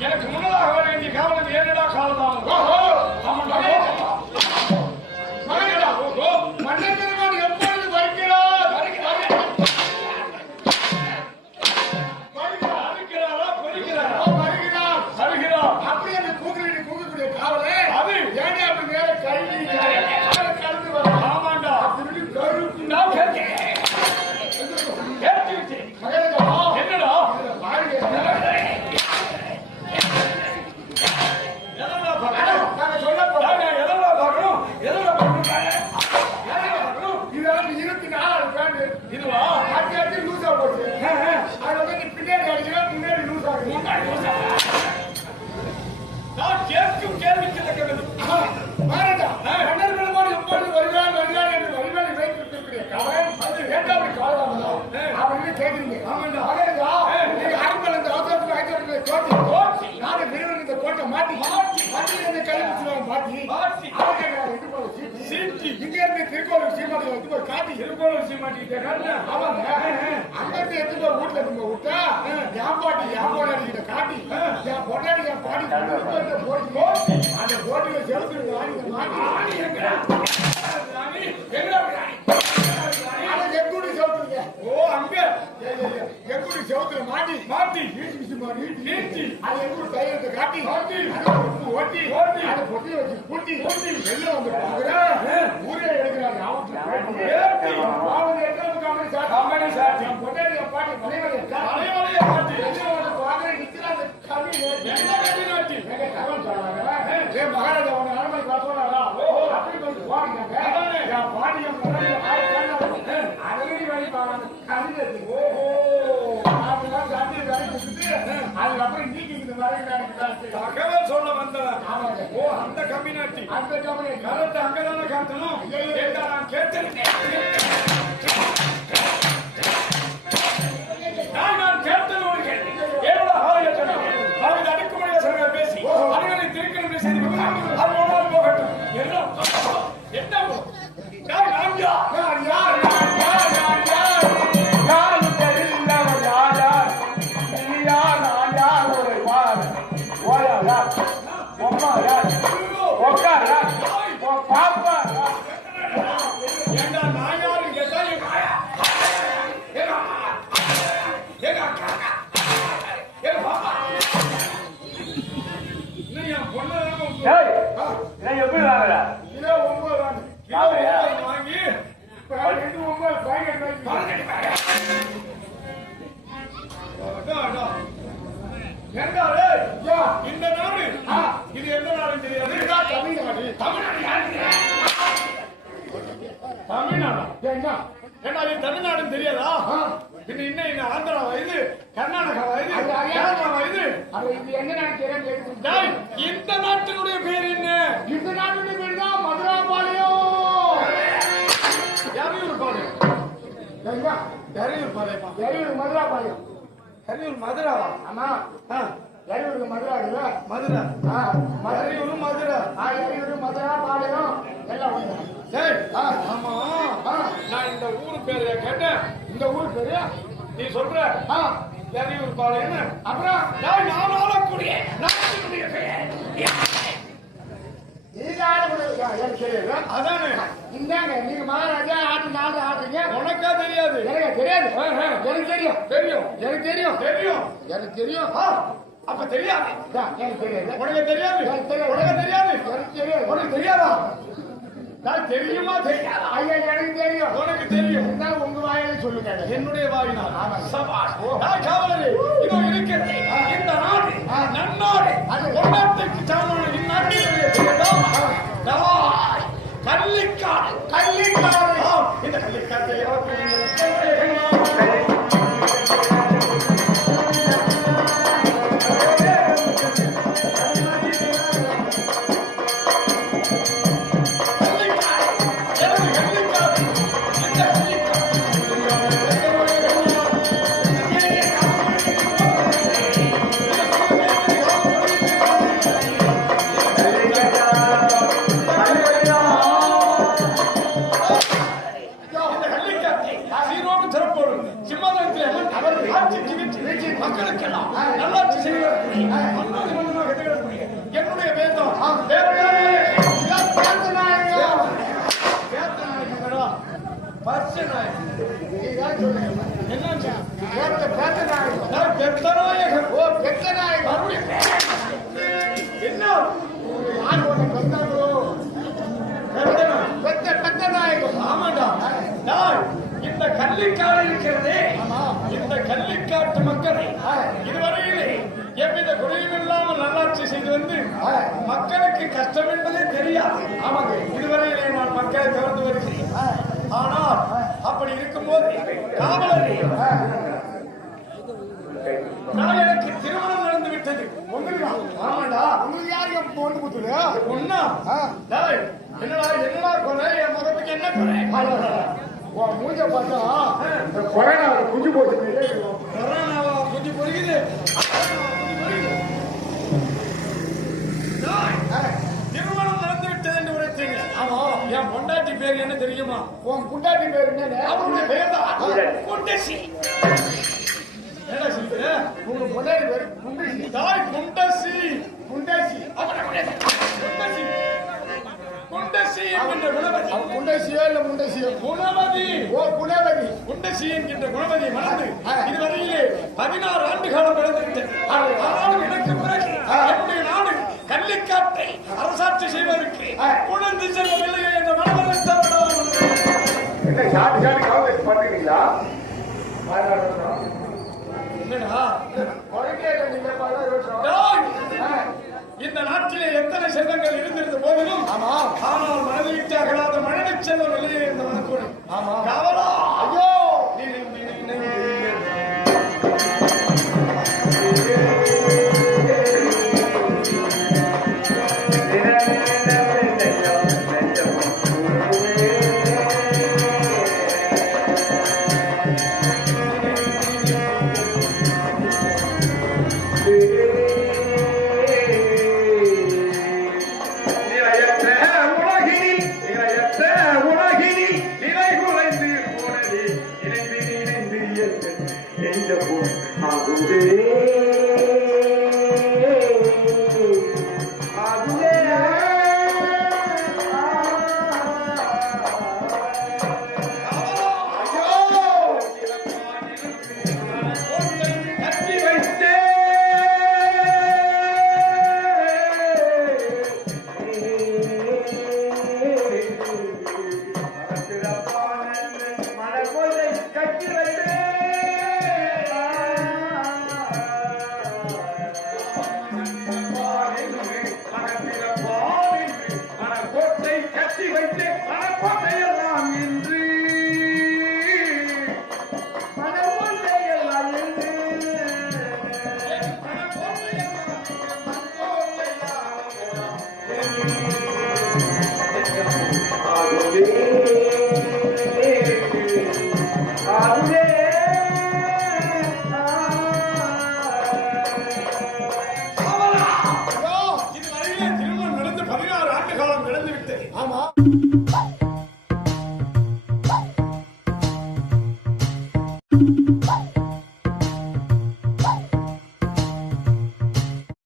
எனக்கு முன்னதாக வர வேண்டிய காவலுக்கு ஏனடா காவல்தான் மன்னன் எப்பொழுது வருகிறார் அப்படி அந்த கூக்கக்கூடிய காவலே அது ஏன் அப்படி மேல கல்வி கலந்து வர ஆமாண்டா நான் என்னடா இதுவா லூசா போச்சு பின்னாடி அடிக்கிறேன் முன்னாடி லூஸ் ஆகுது நான் கேட்கும் கேள்விக்கு தக்கது மன்னர்களோடு எப்பொழுது வருகிறான் வருகிறான் என்று வரிகளை வைத்திருக்கக்கூடிய காவல் அது வேண்டாம் காவலாம் அப்படின்னு கேட்குறீங்க நீங்க ஆரம்பம் இந்த அவசரத்தில் வைத்திருக்கிற கோட்டை நாடு நிறுவனம் இந்த கோட்டை மாட்டி இந்த கல்வி மாட்டி சீட்டி இங்க இருந்து திருக்கோவில் சீமாட்டி வந்து போய் காட்டி திருக்கோவில் சீமாட்டி ஆமாங்க அங்க இருந்து எடுத்து போய் வீட்டுல இருந்து விட்டா என் பாட்டி என் பொண்டாடி காட்டி என் பொண்டாடி என் பாடி போட்டி அந்த போட்டியில செலுத்து மாட்டி எங்குடி செலுத்துங்க ஓ அங்க எங்குடி செலுத்துல மாட்டி மாட்டி நீட்டி அது எங்குடி தைரியத்தை காட்டி ஓட்டி அதை பொட்டி வச்சு பூட்டி வெளில வந்து பாக்குறேன் ஊரே எடுக்கிறாங்க கம்பெனி சாட்சி பொண்டாடி பாட்டி மலைவலையை காட்டி பாக்குறேன் நிக்கிறாங்க மகாராஜா ஒண்ணு அரண்மனை பார்த்தோம்னா அப்படி வந்து போடுங்க பாட்டியம் அதே வழி கவிதை அப்படிலாம் சாட்டி வேலை கொடுத்துட்டு அதுக்கப்புறம் நீக்கிட்டு தகவல் சொல்ல வந்தவன் ஓ அந்த கம்யூனிட்டி அந்த கம்யூனிட்டி கரெக்ட் அங்கதானே காட்டணும் நான் கேட்டிருக்கேன் நான் கேட்டது ஒரு கேள்வி ஏழு அவர்கள் அடுக்குமுறையா சொல்ற பேசி அவர்களை திருக்கணும் செய்து அது ஒன்றால் போகட்டும் என்ன எப்படி வாங்கல கிலோ 9 வாங்கி இந்த நாடு இது எந்த நாடு தெரியாது தமிழ்நாடு தமிழ்நாடு தெரியாதா பின்ன இன்னும் ஆந்திரா வயது கர்நாடகா வயது கேரளா வயது எந்த நாடு தெரியாது இந்த நாட்டினுடைய பேர் என்ன இந்த நாட்டுடைய பேர் தான் மதுராபாளையம் எரியூர் பாளையம் எரியூர் மதுராபாளையம் எரியூர் மதுராவா ஆமா எரியூருக்கு மதுரா இல்ல மதுரை எரியூர் மதுரை எரியூர் மதுரா பாளையம் எல்லாம் சரி ஆமா நான் இந்த ஊர் பேரு கேட்டேன் இந்த ஊர் பேரு நீ சொல்ற எரியூர் பாளையம் அப்புறம் நான் ஆளக்கூடிய நாட்டுடைய பெயர் அதானே இந்தாங்க நீங்க மகாராஜா ஆட்டு நாடு ஆடுறீங்க உனக்கா தெரியாது எனக்கு தெரியாது எனக்கு தெரியும் தெரியும் எனக்கு தெரியும் தெரியும் எனக்கு தெரியும் அப்ப தெரியாது எனக்கு தெரியாது உனக்கு தெரியாது உனக்கு தெரியாது எனக்கு தெரியாது உனக்கு தெரியாதா நான் தெரியுமா தெரியாதா ஐயா எனக்கு தெரியும் உனக்கு தெரியும் உங்க வாயில சொல்லுங்க என்னுடைய வாயினால் சபாஷ் காவலரே இதோ இருக்கிறது இந்த நாடு நன்னாடு ஒன்னாட்டுக்கு சாமான இந்நாட்டினுடைய கள்ளிக்காடு கள்ளிக்காடு இந்த கள்ளிக்காட்டை மக்களுக்கெல்லாம் நல்லாட்சி செய்வதற்குரிய மன்னோதி மன்னனாக திகழக்கூடிய என்னுடைய வேந்தம் இந்த கள்ளிக்காடு இருக்கிறதே, இந்த கள்ளிக்காட்டு மக்களை இதுவரையிலே எவ்வித குறையும் இல்லாமல் நல்லாட்சி செய்து வந்து மக்களுக்கு கஷ்டம் என்பதே தெரியாது. ஆமாங்க, இதுவரையிலே நான் மக்களை திறந்து வருகிறேன். ஆனால் அப்படி இருக்கும்போது காவலரே, நான் எனக்கு திருமணம் நடந்து விட்டது. ஆமாண்டா, உங்களுக்கு யாருக்கு பொண்ணு கொடுத்துரு? பொண்ணா? என்னடா என்னடா குறை? என் முகத்துக்கு என்ன குறை? மூஞ்ச பார்த்தா கொரோனா குஞ்சு போட்டு கொரோனாவா குஞ்சு பொறிக்குது. திருமணம் நடந்து விட்டது என்று உரைத்தீங்க. ஆமா, என் பொண்டாட்டி பேர் என்ன தெரியுமா? உன் பொண்டாட்டி பேர் என்ன? அவருடைய பேர் தான் குண்டசி. என்ன சொல்ற? உங்க பொண்டாட்டி பேர் குண்டசி. தாய் குண்டசி. குண்டசி குண்டசி குண்டசி என்கின்ற குணவதி. குண்டசியோ இல்ல முண்டசியோ? குணவதி. ஓ குணவதி. குண்டசி என்கின்ற குணவதி மணந்து இதுவரையிலே 16 ஆண்டு காலம் நடந்துவிட்டது. ஆனாலும் எனக்கு பிறகு என்னுடைய நாடு கள்ளிக்காட்டை அரசாட்சி செய்வதற்கு குழந்தை செல்லவில்லையே என்ற மனவருத்தம். என்ன சாதி சாதி காவல் பண்ணுறீங்களா? என்னடா இந்த நாட்டிலே எத்தனை செல்வங்கள் இருந்திருந்த போதிலும் ஆனால் மனதிலிட்டு அகலாத மழை செல்வம் இல்லையே இந்த மனத்தோடு. காவலா, ஐயோ திருமணம் நடந்து 16 ஆண்டு காலம் கடந்து விட்டது. ஆமா,